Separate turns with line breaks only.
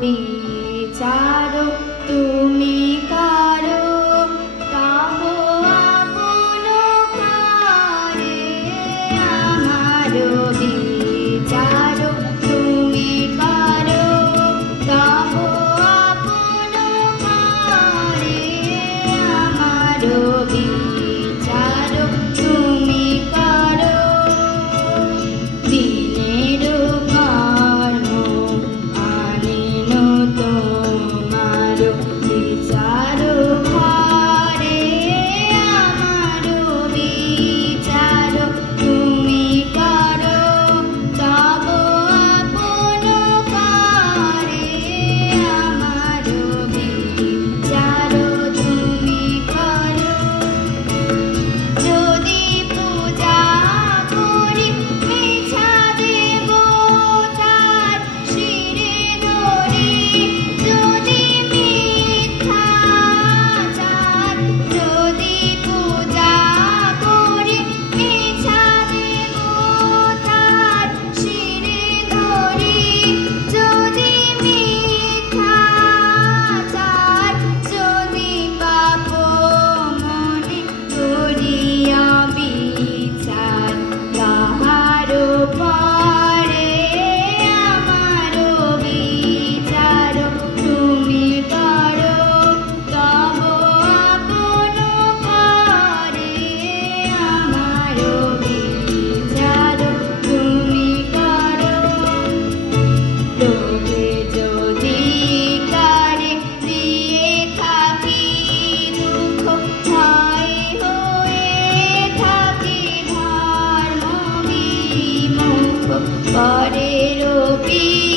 বিচার তুমি কারও, তাহ আপন কারে আমার বিচার, তুমি কারও তাহ আপন কারে আমার বিচার, তুমি কারও দিনের বাড়ির পি